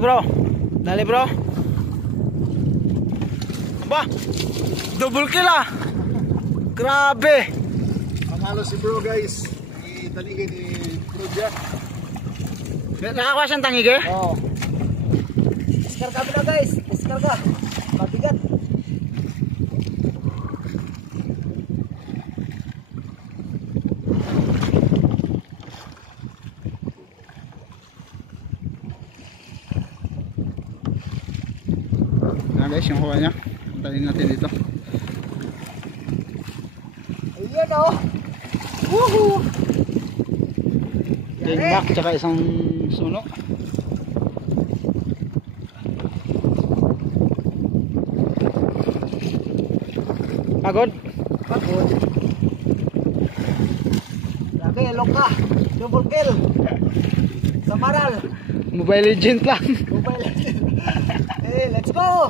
bro. Dali bro. Aba, double kill ah. Grabe. Panalo si bro guys. Italingin ni Bro Jack. Nakakuha siyang tangige? Oo. Diskarga mo na guys. Diskarga. Mabigat. Ayan guys, yung kuha niya. Antayin natin dito. Ayan o. Woohoo! Dingback, tsaka isang suno. Pagod? Pagod. Grabe, elok ka. Double kill. Samaral. Mobile Legend lang. Mobile. Hey, let's go!